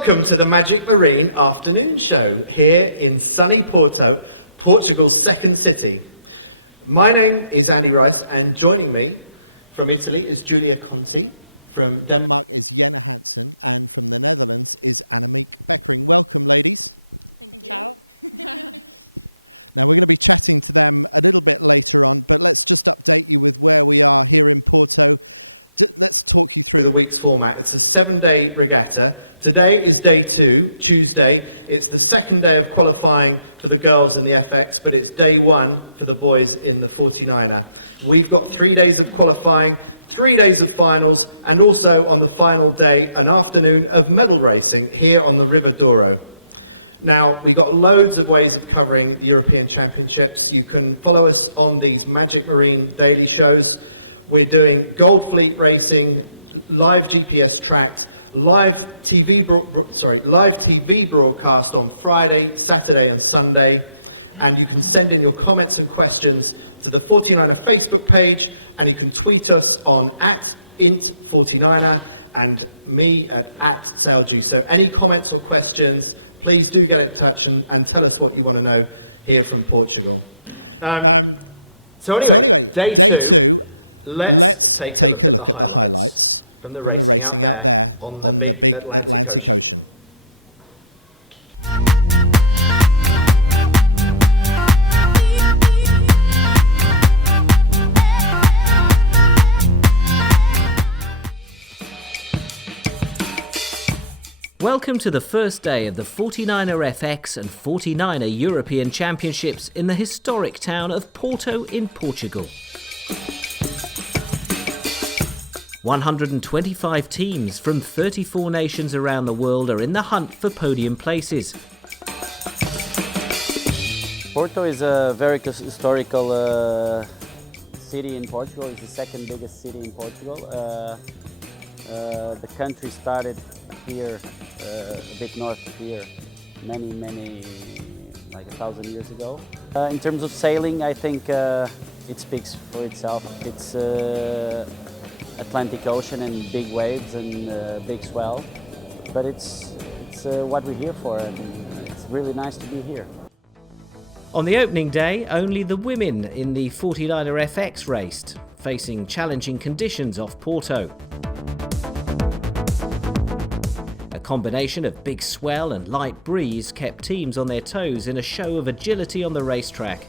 Welcome to the Magic Marine afternoon show here in sunny Porto, Portugal's second city. My name is Andy Rice, and joining me from Italy is Giulia Conti from Denmark. The week's format. It's a 7-day regatta. Today is day 2, Tuesday. It's the second day of qualifying for the girls in the FX, but it's day 1 for the boys in the 49er. We've got 3 days of qualifying, 3 days of finals, and also on the final day, an afternoon of medal racing here on the River Douro. Now, we've got loads of ways of covering the European Championships. You can follow us on these Magic Marine daily shows. We're doing Gold Fleet racing, live GPS tracked, live TV broadcast on Friday, Saturday and Sunday, and you can send in your comments and questions to the 49er Facebook page, and you can tweet us on @int49er and me at @SailG. So any comments or questions, please do get in touch and tell us what you want to know here from Portugal. So anyway, day 2, let's take a look at the highlights from the racing out there on the big Atlantic Ocean. Welcome to the first day of the 49er FX and 49er European Championships in the historic town of Porto in Portugal. 125 teams from 34 nations around the world are in the hunt for podium places. Porto is a very historical city in Portugal. It's the second biggest city in Portugal. The country started here, a bit north of here, many, like 1,000 years ago. In terms of sailing, I think it speaks for itself. It's Atlantic Ocean and big waves and big swell, but it's what we're here for, and it's really nice to be here. On the opening day, only the women in the 49er FX raced, facing challenging conditions off Porto. A combination of big swell and light breeze kept teams on their toes in a show of agility on the racetrack.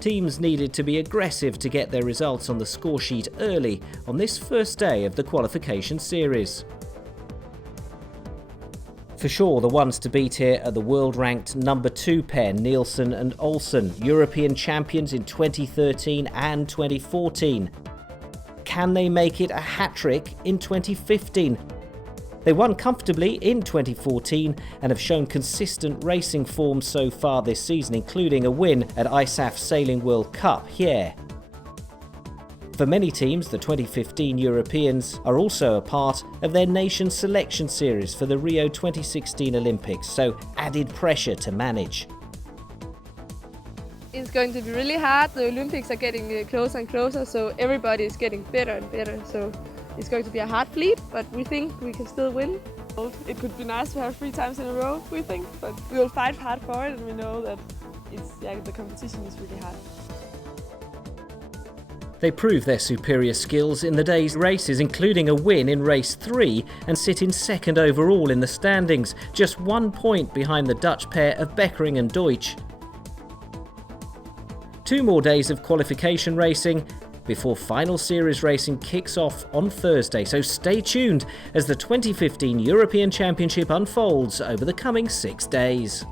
Teams needed to be aggressive to get their results on the score sheet early on this first day of the qualification series. For sure, the ones to beat here are the world-ranked number 2 pair, Nielsen and Olsen, European champions in 2013 and 2014. Can they make it a hat-trick in 2015? They won comfortably in 2014 and have shown consistent racing form so far this season, including a win at ISAF Sailing World Cup here. For many teams, the 2015 Europeans are also a part of their nation selection series for the Rio 2016 Olympics, so added pressure to manage. It's going to be really hard. The Olympics are getting closer and closer, so everybody is getting better and better. So it's going to be a hard fleet, but we think we can still win. It could be nice to have 3 times in a row, we think, but we will fight hard for it, and we know that the competition is really hard. They prove their superior skills in the day's races, including a win in race 3, and sit in second overall in the standings, just 1 point behind the Dutch pair of Beckering and Deutsch. 2 more days of qualification racing before final series racing kicks off on Thursday, so stay tuned as the 2015 European Championship unfolds over the coming 6 days.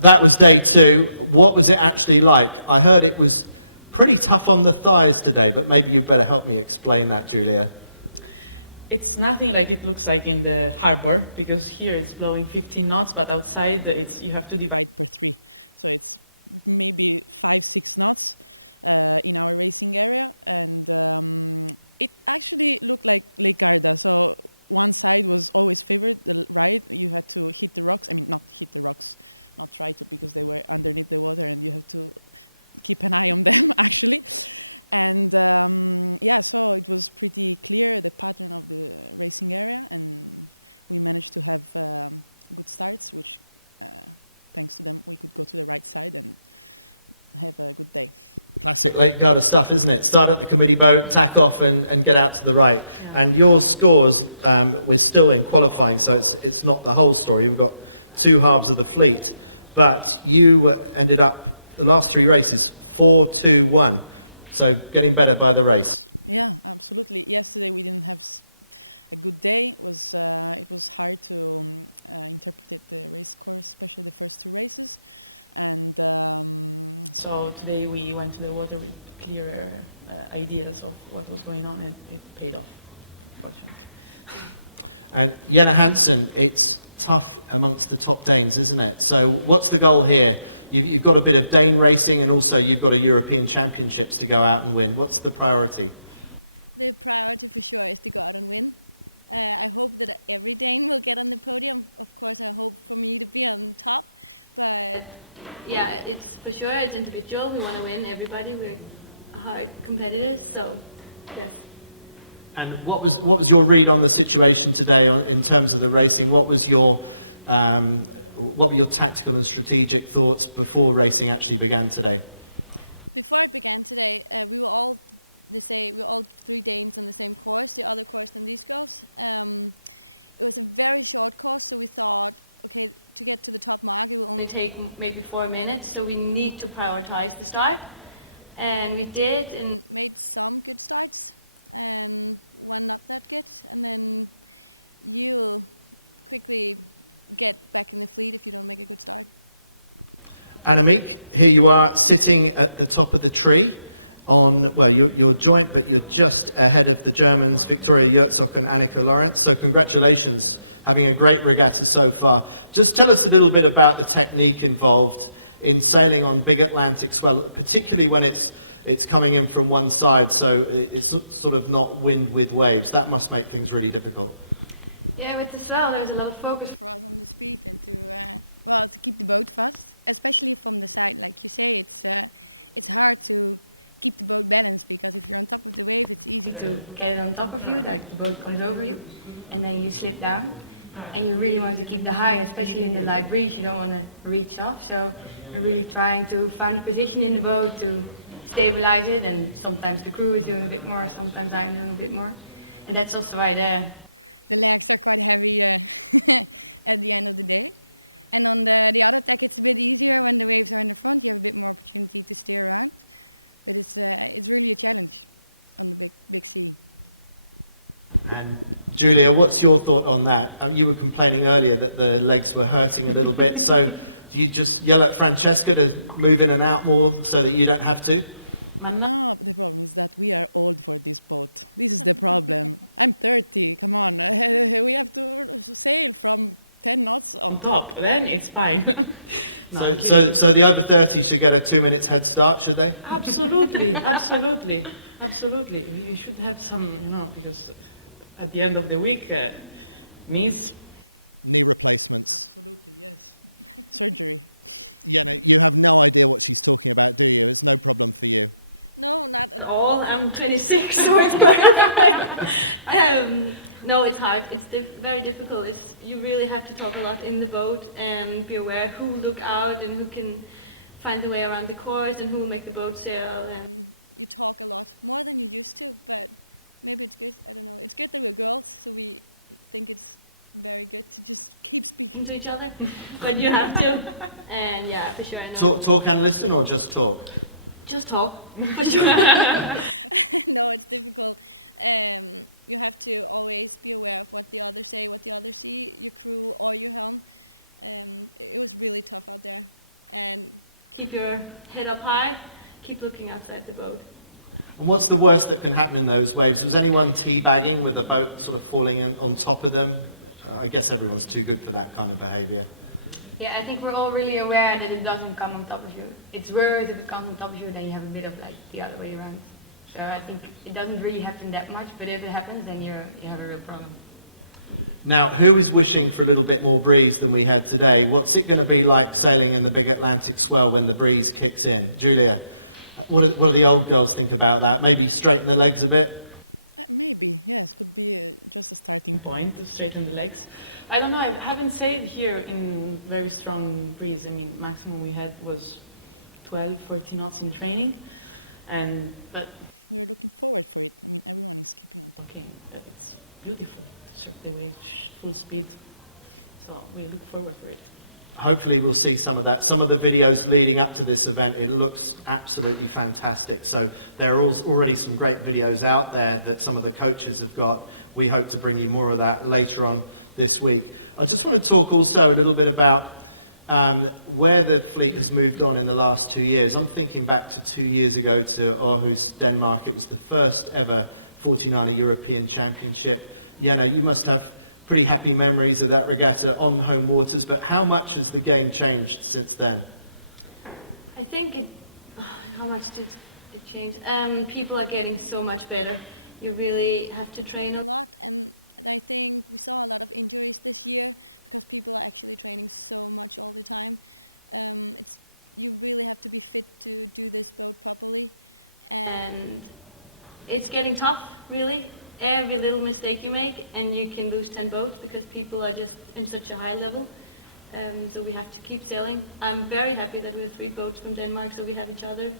That was day 2. What was it actually like? I heard it was pretty tough on the thighs today, but maybe you better help me explain that, Giulia. It's nothing like it looks like in the harbor, because here it's blowing 15 knots, but outside you have to divide. Late Garda stuff, isn't it? Start at the committee boat, tack off and get out to the right. Yeah. And your scores, we're still in qualifying, so it's not the whole story. We've got 2 halves of the fleet. But you ended up, the last 3 races, 4-2-1. So getting better by the race. So today we went to the water with clearer ideas of what was going on, and it paid off, fortunately. And Jenna Hansen, it's tough amongst the top Danes, isn't it? So what's the goal here? You've got a bit of Dane racing, and also you've got a European Championships to go out and win. What's the priority? Yeah, it's for sure, it's individual. We want to win everybody. We're hard competitors, so yes. And what was your read on the situation today in terms of the racing? What were your tactical and strategic thoughts before racing actually began today? They take maybe 4 minutes, so we need to prioritize the start, and we did. And Annemiek, here you are sitting at the top of the tree on, well, you're joint, but you're just ahead of the Germans, Victoria Herzog and Annika Lorenz. So congratulations, having a great regatta so far. Just tell us a little bit about the technique involved in sailing on big Atlantic swell, particularly when it's coming in from one side, so it's sort of not wind with waves. That must make things really difficult. yeah, with the swell, there was a lot of focus. To get it on top of you, like the boat comes over you, and then you slip down. And you really want to keep the high, especially in the light breeze. You don't want to reach off, so you're really trying to find a position in the boat to stabilize it. And sometimes the crew is doing a bit more, sometimes I'm doing a bit more, and that's also why the And Julia, what's your thought on that? You were complaining earlier that the legs were hurting a little bit, so do you just yell at Francesca to move in and out more so that you don't have to? On top, then it's fine. No, So the over 30 should get a 2 minutes head start, should they? absolutely. You should have some, because at the end of the week, means all. I'm 26, so it's no, it's hard. It's very difficult. You really have to talk a lot in the boat and be aware who will look out and who can find the way around the course and who will make the boat sail. And into each other, but you have to. And yeah, for sure. I know. Talk and listen, or just talk? Just talk, for sure. Keep your head up high, keep looking outside the boat. And what's the worst that can happen in those waves? Was anyone teabagging with the boat sort of falling in on top of them? I guess everyone's too good for that kind of behaviour. Yeah, I think we're all really aware that it doesn't come on top of you. It's worse if it comes on top of you, then you have a bit of like the other way around. So I think it doesn't really happen that much, but if it happens, then you have a real problem. Now, who is wishing for a little bit more breeze than we had today? What's it going to be like sailing in the big Atlantic swell when the breeze kicks in? Julia, what do the old girls think about that? Maybe straighten the legs a bit? Point to straighten the legs. I don't know, I haven't sailed here in very strong breeze. I mean, maximum we had was 12, 14 knots in training. But okay, it's beautiful. Surf the wave, full speed. So we look forward to it. Hopefully we'll see some of that. Some of the videos leading up to this event, it looks absolutely fantastic. So there are already some great videos out there that some of the coaches have got. We hope to bring you more of that later on this week. I just want to talk also a little bit about where the fleet has moved on in the last 2 years. I'm thinking back to 2 years ago to Aarhus, Denmark. It was the first ever 49er European Championship. Jenna, you must have pretty happy memories of that regatta on home waters, but how much has the game changed since then? I think how much did it change? People are getting so much better. You really have to train. And it's getting tough, really. Every little mistake you make and you can lose 10 boats because people are just in such a high level. So we have to keep sailing. I'm very happy that we have 3 boats from Denmark, so we have each other.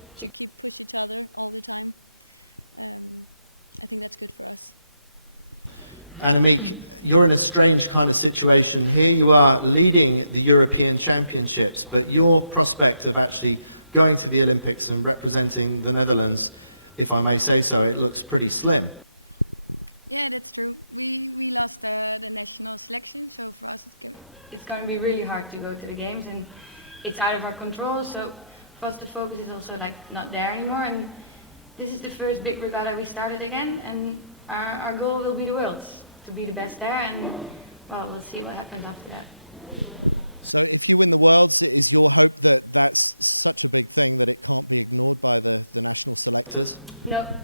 Annemiek, you're in a strange kind of situation. Here you are leading the European Championships, but your prospect of actually going to the Olympics and representing the Netherlands, if I may say so, it looks pretty slim. It's going to be really hard to go to the games, and it's out of our control. So for us, the focus is also not there anymore. And this is the first big regatta we started again, and our goal will be the Worlds, to be the best there. And well, we'll see what happens after that.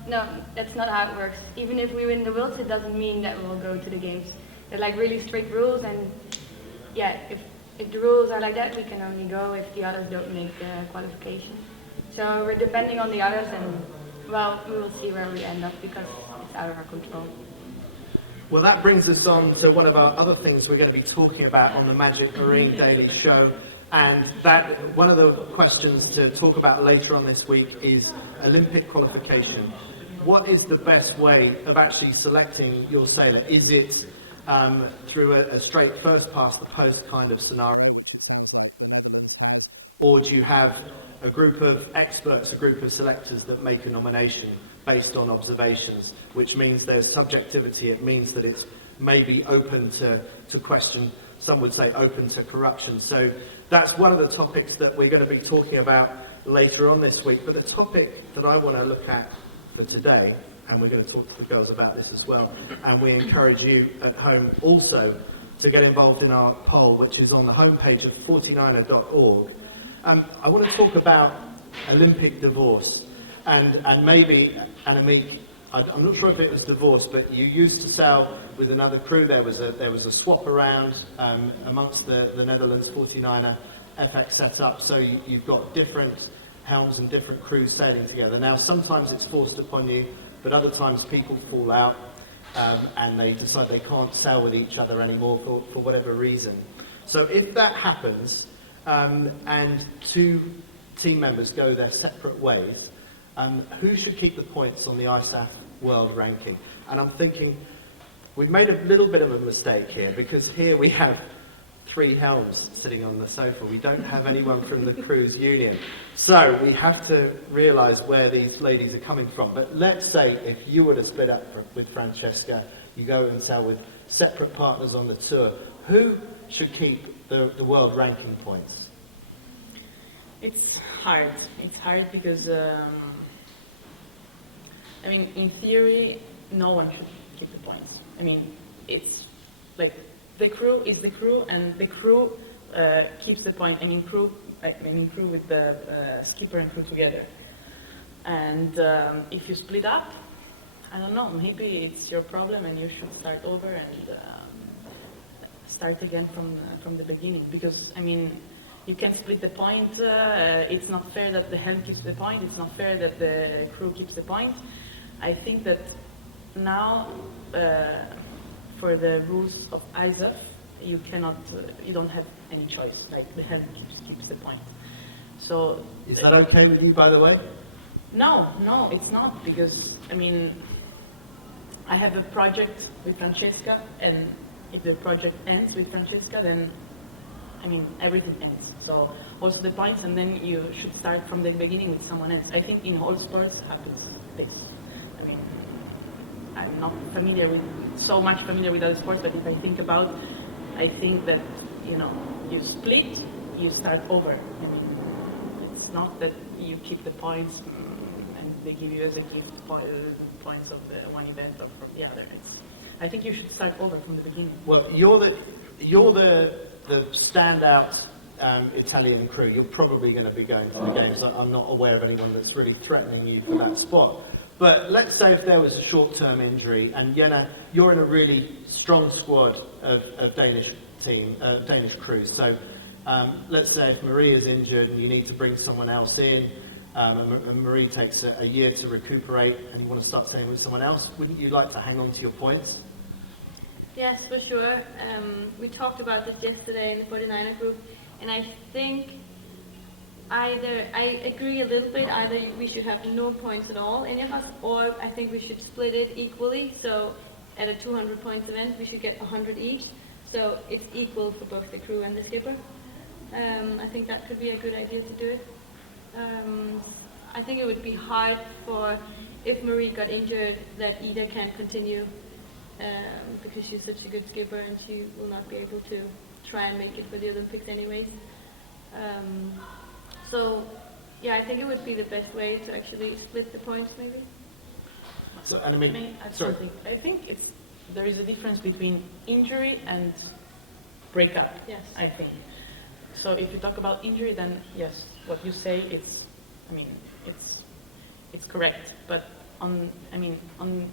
No, that's not how it works. Even if we win the Worlds, it doesn't mean that we'll go to the games. They're really strict rules, and yeah, if the rules are like that, we can only go if the others don't make the qualification. So we're depending on the others, and well, we will see where we end up because it's out of our control. Well, that brings us on to one of our other things we're going to be talking about on the Magic Marine Daily Show. And that one of the questions to talk about later on this week is Olympic qualification. What is the best way of actually selecting your sailor? Is it through a straight first past the post kind of scenario? Or do you have a group of experts, a group of selectors that make a nomination based on observations, which means there's subjectivity, it means that it's maybe open to question, some would say open to corruption. So that's one of the topics that we're going to be talking about later on this week. But the topic that I want to look at for today, and we're going to talk to the girls about this as well, and we encourage you at home also to get involved in our poll, which is on the homepage of 49er.org. I want to talk about Olympic divorce, and maybe, Annemiek, I'm not sure if it was divorce, but you used to sail with another crew. There was a swap around amongst the Netherlands 49er FX setup, so you've got different helms and different crews sailing together. Now, sometimes it's forced upon you, but other times people fall out and they decide they can't sail with each other anymore for whatever reason. So if that happens and 2 team members go their separate ways, who should keep the points on the ISAF world ranking? And I'm thinking we've made a little bit of a mistake here, because here we have 3 helms sitting on the sofa. We don't have anyone from the cruise union. So we have to realise where these ladies are coming from. But let's say if you were to split up with Francesca, you go and sail with separate partners on the tour, who should keep the world ranking points? It's hard. It's hard because, in theory, no one should keep the points. It's like the crew is the crew, and the crew keeps the point. Crew with the skipper and crew together. And if you split up, I don't know, maybe it's your problem and you should start over and start again from the beginning. Because, you can split the point. It's not fair that the helm keeps the point. It's not fair that the crew keeps the point. I think that now, for the rules of ISAF, you don't have any choice. Like the helm keeps the point. So is that okay with you, by the way? No, it's not, because, I mean, I have a project with Francesca, and if the project ends with Francesca, then, I mean, everything ends. So also the points, and then you should start from the beginning with someone else. I think in all sports happens this. I mean, I'm not so much familiar with other sports, but if I think about, I think that, you know, you split, you start over. I mean, it's not that you keep the points and they give you as a gift points of the one event or from the other. I think you should start over from the beginning. Well, you're the standout Italian crew. You're probably going to be going to the games. I'm not aware of anyone that's really threatening you for that spot. But let's say if there was a short-term injury, and Jenna, you're in a really strong squad of Danish crews. So let's say if Marie is injured and you need to bring someone else in, and Marie takes a year to recuperate, and you want to start sailing with someone else, wouldn't you like to hang on to your points? Yes, for sure. We talked about this yesterday in the 49er group, and I think I agree a little bit, either we should have no points at all, any of us, or I think we should split it equally. So at a 200 points event, we should get 100 each. So it's equal for both the crew and the skipper. I think that could be a good idea to do it. I think it would be hard for, if Marie got injured, that Ida can't continue because she's such a good skipper and she will not be able to try and make it for the Olympics anyways. So, yeah, I think it would be the best way to actually split the points, maybe. So, I think there is a difference between injury and breakup. Yes. I think. So if you talk about injury, then yes, what you say it's correct. But on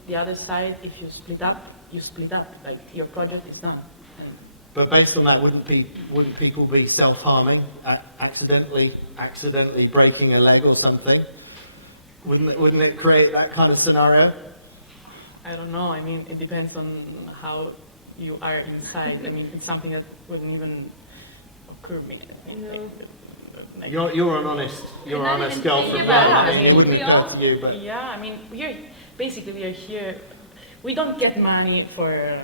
the other side, if you split up, you split up. Like your project is done. But based on that, wouldn't people be self-harming, accidentally breaking a leg or something? Wouldn't it create that kind of scenario? I don't know. I mean, it depends on how you are inside. I mean, it's something that wouldn't even occur to me. You're an honest girl from Rome. I mean, it wouldn't occur to you, but yeah. I mean, we are here. We don't get money for.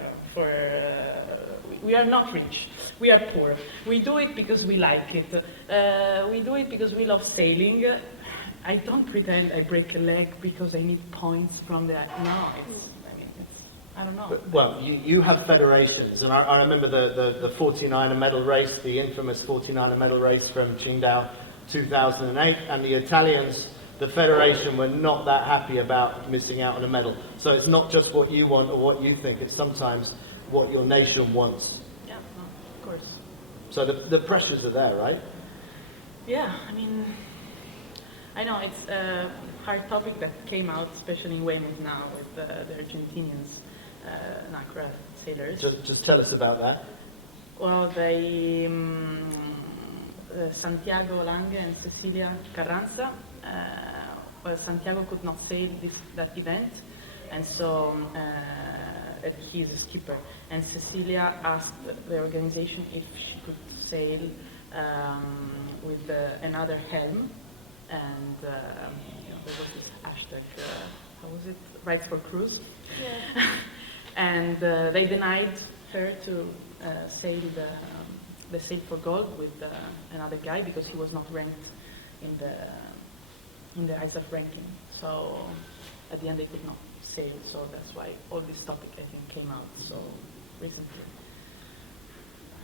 We are not rich. We are poor. We do it because we like it. We do it because we love sailing. I don't pretend I break a leg because I need points from that. No, I don't know. But, well, you have federations, and I remember the 49er medal race, the infamous 49er medal race from Qingdao 2008, and the Italians, the federation, were not that happy about missing out on a medal. So it's not just what you want or what you think, it's sometimes what your nation wants. Yeah, no, of course. So the pressures are there, right? Yeah, I mean, I know it's a hard topic that came out, especially in Weymouth now, with the Argentinians, NACRA sailors. Just tell us about that. Well, they, Santiago Lange and Cecilia Carranza, well, Santiago could not sail that event, and so he's a skipper. And Cecilia asked the organization if she could sail with another helm, and there was this hashtag, how was it? Rights for Cruise. Yeah. And they denied her to sail the Sail for Gold with another guy because he was not ranked in the ISAF ranking. So at the end they could not sail. So that's why all this topic, I think, came out so recently.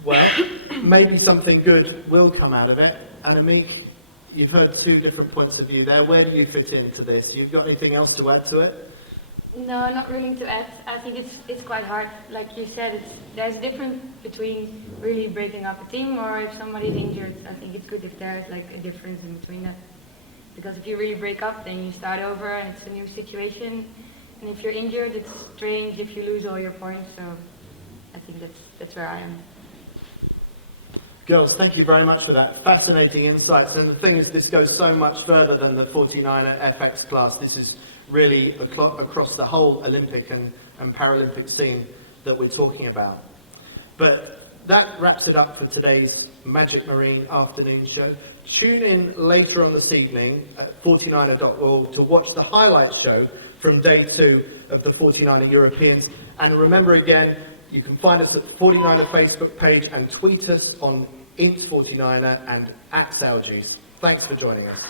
Well, maybe something good will come out of it. Annemiek, you've heard two different points of view there. Where do you fit into this? You've got anything else to add to it? No, not really to add. I think it's quite hard. Like you said, there's a difference between really breaking up a team or if somebody's injured. I think it's good if there's like a difference in between that. Because if you really break up, then you start over and it's a new situation. And if you're injured, it's strange if you lose all your points. So I think that's where I am. Girls, thank you very much for that. Fascinating insights. And the thing is, this goes so much further than the 49er FX class. This is really across the whole Olympic and Paralympic scene that we're talking about. But that wraps it up for today's Magic Marine afternoon show. Tune in later on this evening at 49er.org to watch the highlight show from day 2 of the 49er Europeans. And remember again, you can find us at the 49er Facebook page and tweet us on int49er and @Salgies. Thanks for joining us.